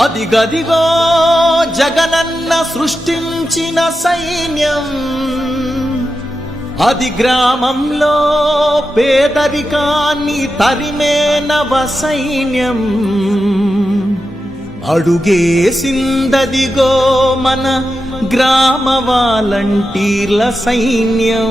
అదిగదిగో జగనన్న సృష్టించిన సైన్యం, అది గ్రామంలో పేదరికాన్ని తరిమే నవ సైన్యం. అడుగేసిందదిగో మన గ్రామ వాలంటీర్ల సైన్యం.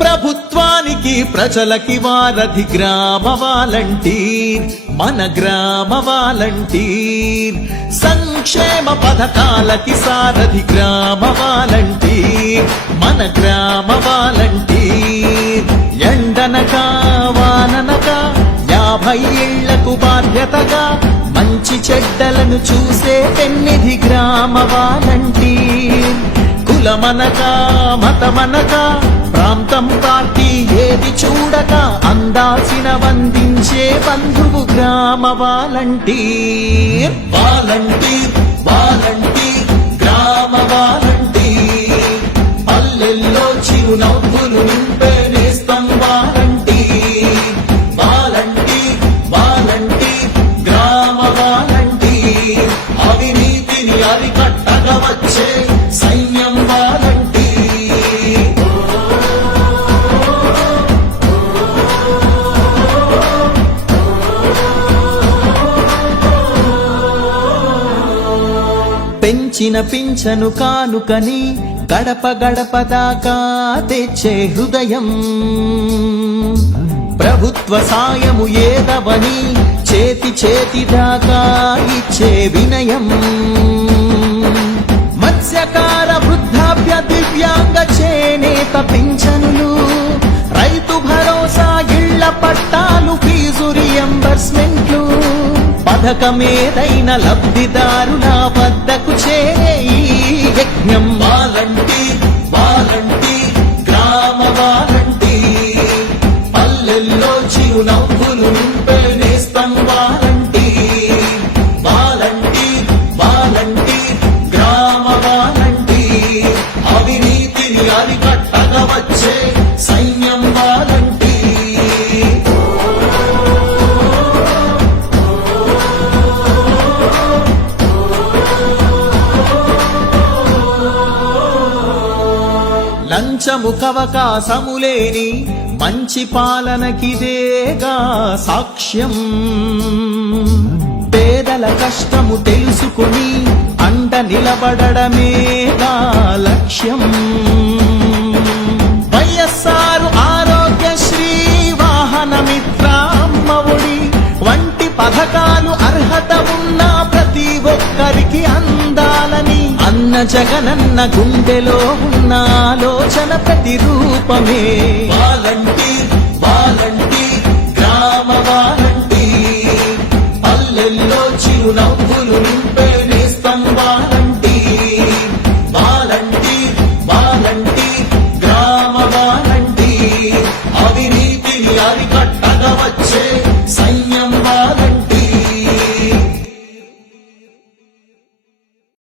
ప్రభుత్వానికి ప్రజలకి వారధి గ్రామ వాలంటీర్, మన గ్రామ వాలంటీర్. సంక్షేమ పథకాలకి సారథి గ్రామ వాలంటీర్, మన గ్రామ వాలంటీర్. ఎండనక వాననక 50 ఏళ్లకు బాధ్యతగా మంచి చెడ్డలను చూసే పెన్నిధి గ్రామ వాలంటీర్. కులమనక మతమనక ప్రాంతం పార్టీ ఏది చూడక అందాల్సిన వందించే బంధువు గ్రామ వాలంటీర్. వాలంటీర్ వాలంటీర్ గ్రామ వాలంటీర్, పల్లెల్లో చిరునవ్వులు నింపే నేస్తం వాలంటీర్. వాలంటీర్ వాలంటీర్ గ్రామ వాలంటీర్, అవినీతిని అరికట్టగా వచ్చే సైన్యం వాలంటీర్. పెంచిన పింఛను కానుకని గడప గడప దాకా తెచ్చే హృదయం. ప్రభుత్వ సాయము ఏదవని చేతి చేతి దాకా ఇచ్చే వినయం. మత్స్యకార వృద్ధాప్య దివ్యాంగ చేనేత పింఛనులు, రైతు భరోసా ఇళ్ల పట్టాలు, ఫీజు రియంబర్స్మెంట్లు. పథకమేదైన లబ్ధిదారుల వద్దకు చేరే ఈ యజ్ఞం. వాలంటీర్ వాలంటీర్ గ్రామ వాలంటీర్, పల్లెల్లో చిరునవ్వులు నింపే నేస్తం వాలంటీర్. వాలంటీర్ వాలంటీర్ గ్రామ వాలంటీర్, అవినీతిని అరికట్టగా వచ్చే సైన్యం వాలంటీర్. లంచము కవకాశములేని మంచి పాలనకిదేగా సాక్ష్యం. పేదల కష్టము తెలుసుకుని అండ నిలబడమేగా లక్ష్యం. వైఎస్ఆర్ ఆరోగ్యశ్రీ, వాహన మిత్ర, అమ్మఒడి వంటి పథకాలు అర్హత ఉన్న ప్రతి ఒక్కరికి అందాలని అన్న జగనన్న గుండెలో ఉన్న ఆలోచన ప్రతిరూపమే. వాలంటీర్ వాలంటీర్ గ్రామ వాలంటీర్, పల్లెల్లో చిరునవ్వులు నింపే నేస్తం వాలంటీర్.